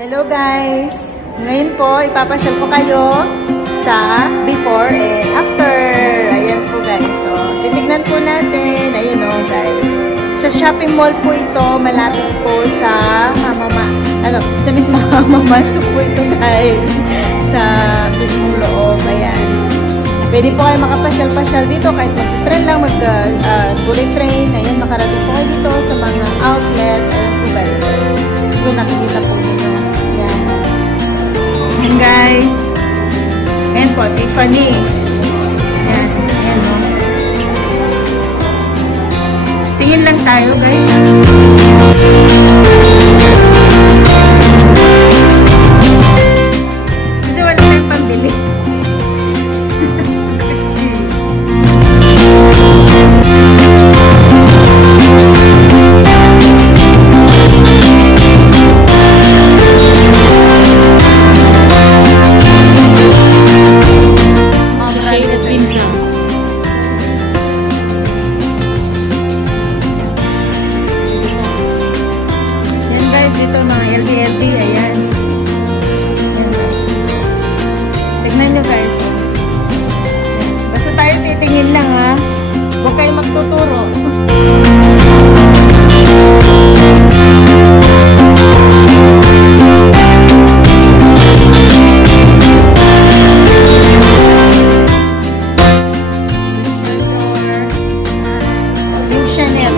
Hello guys! Ngayon po, ipapasyal ko kayo sa before and after. Ayan po guys. So, titignan po natin. Ayun o guys. Sa shopping mall po ito, malapit po sa sa mismo Hamamatsu po ito guys. Sa mismong loob. Ayan. Pwede po kayo makapasyal-pasyal dito kahit mag-train lang, bullet train. Ayan, makarating po kayo dito sa mga outlet. Ayan po guys. Kung nakikita po ninyo. Ayan. Ayan guys. Ayan po, Tiffany. Ayan. Ayan o. Tingin lang tayo guys. Kasi wala tayong pambili. Dito mga LDLD, ayan. Ayan guys. Tignan nyo guys. Basta tayo titingin lang ha. Huwag kayo magtuturo. Yung Chanel.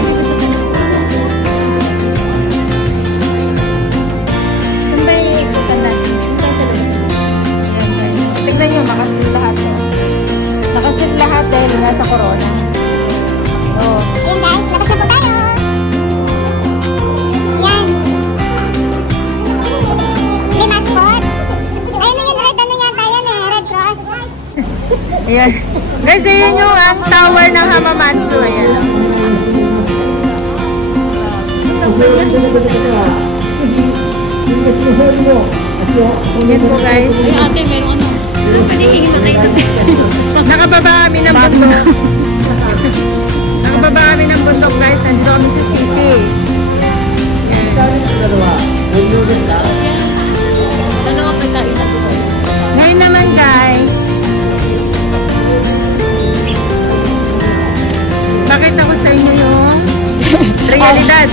Nakasit lahat dahil nasa corona. So, yun guys, labas na po tayo. Yan. May mascot. Ayun na yun, red ano yata yan eh, Red Cross. ayan. Guys, ayan yung ang tower ng Hamamatsu. Ayan. Yan po guys. Ay ate, meron ano. Nakababa kami ng bundok. Nakababa kami ng bundok guys. Nandito kami sa city. Yan. Dalawa pa tayo na po. Ngayon naman guys. Bakit ako sa inyo yung realidad?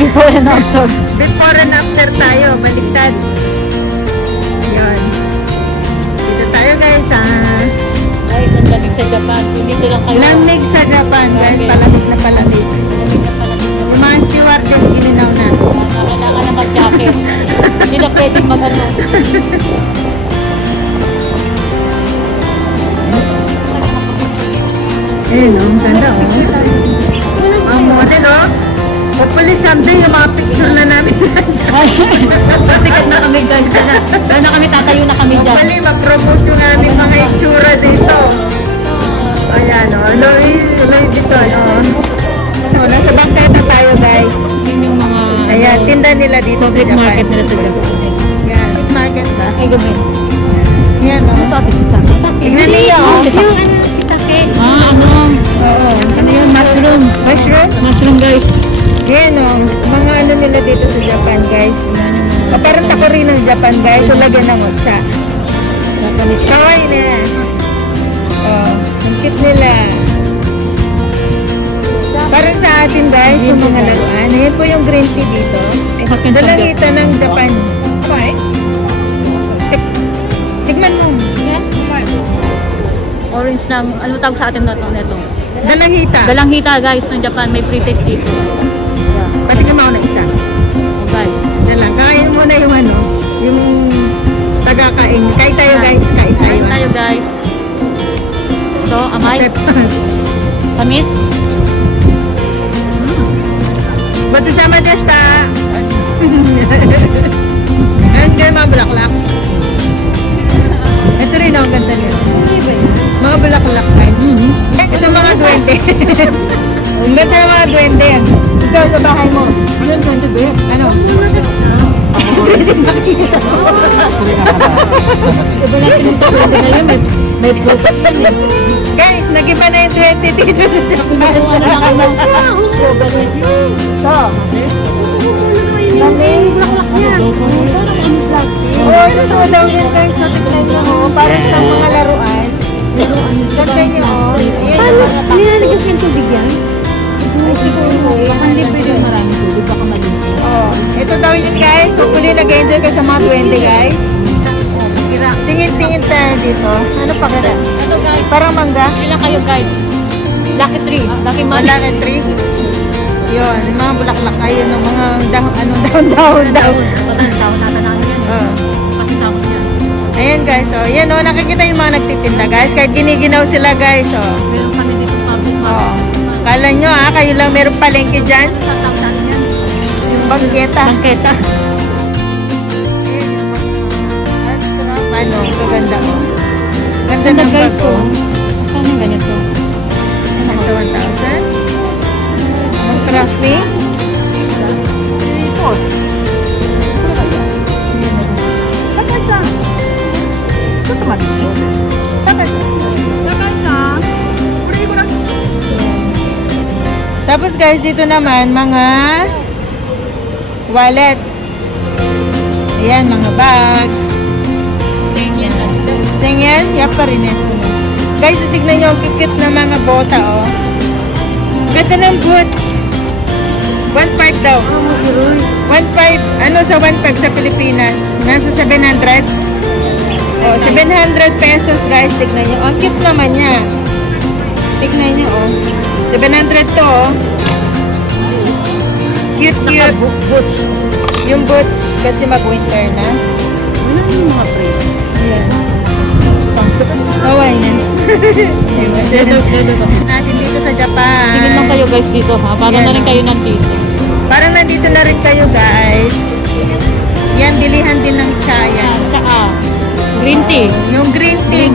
Before and after. Before and after tayo. Baliktad. Yun. Dito tayo guys ha. Guys, ang lamig sa Japan. Dito lang kayo. Lamig sa Japan guys. Palamig na palamig. Lamig na pala. Yung mga stewardess gininaw na. Kailangan na mag-jacket. Hindi na pwedeng mag-ano. Ayun o. Ang ganda o. Ang model o. Hopefully someday yung mga picture na namin Sikat na kami guys. Doon na kami, tatayo na kami dyan. hopefully mag-promote yung aming mga itsura dito. Ayan o. Louis Vuitton o. Nasa bangketa tayo guys. Yun yung mga Ayan, tinda nila dito sa public Japan. market nila sa Japan. Yan, market ba? Ay, gabi. Yan o. Ito ate, si Take. Tignan niyo o. Si Take. Ano? Oo. Ano yun? Mushroom. Mushroom? Mushroom guys. Yan o. Mga ano nila dito sa Japan guys. Parang takori ng Japan guys. So, lagyan ng mocha. Kawaii na. Oh, ang cute nila. Parang sa atin guys, yung mga laruan. Ayan po yung green tea dito. Dalangita ng Japan. Tignan mo. Orange ng, ano tawag sa atin na ito? Dalanghita. Dalanghita guys ng Japan. May pre-taste dito. Patigam ako ng isa. Oh, guys. Diyan lang. Kakain muna yung ano, yung taga-kain. Kain tayo guys. Kain tayo. Kain tayo guys. Ito, amay. Tamis. Bato sama desta. Ayan kayo mga bulaklak. Ito rin ang ganda niya. Mga bulaklak guys. Ito mga duwende. Ang ganda ng mga duwende yan. Ikaw sa bahay mo. Ano yung 20 ba? Ano? Duwende makikita mo. Iba natin yung duwende na yun. May protect yan. Guys, nag-iba na yung duwende dito sa Japan. Ano lang ano. So, Galing. So daw yan guys, so tignan nyo oh, parang siyang mga laruan. Ganda nyo oh. Paano? Nilalagyan ko yung tubig yan? Ay, siguro po eh. Baka hindi pwede maraming tubig, baka malinis. Oh, ito daw yun guys. Hopefully nag-enjoy ka sa mga 20 guys. Tingin-tingin tayo dito. Ano pa kaya? Ito guys, Parang mangga. ilan kayo guys? Lucky tree, lucky man. Malaki tree. Yun, yung mga bulaklak ayun, ng mga dahon-dahon daw. Tao natin yan. Oh. Kasi tao yan. Ayan guys, oh. Yan oh, nakikita yung mga nagtitinda guys. Kahit giniginaw sila guys, oh. Meron kami dito public Oh. Kala nyo kayo lang meron palengke dyan. Tatawsan yan. Yung bangketa. Bangketa. Ano, ito ganda oh. Ganda Ganda ng guys, bago. oh. Saan yung ganito? Nasa 1,000. Ang crafting. Ito. Saka sa. Ito tomato. Saka sa. Saka sa. Tapos guys, dito naman mga wallet. Ayan, mga bags. Sengyan, yap pa rin yan. Guys, tignan nyo ang kikit na mga bota, oh. Ganda ng boots. 1.5 daw. 1.5, ano sa 1.5 sa Pilipinas? Nasa 700. Oh, 700 pesos guys, tignan nyo. Ang cute naman niya. Tignan nyo, oh. 700 to, oh. Cute. Boots. Yung boots, kasi mag-winter na. Ano yung mga pre? Ayan. Kawai yan. Natin dito sa Japan. Tingin lang kayo guys dito ha. Parang Yan, na rin kayo nandito. Parang nandito na rin kayo guys. Yan, bilihan din ng chaya. Tsaka green tea. Yung green tea.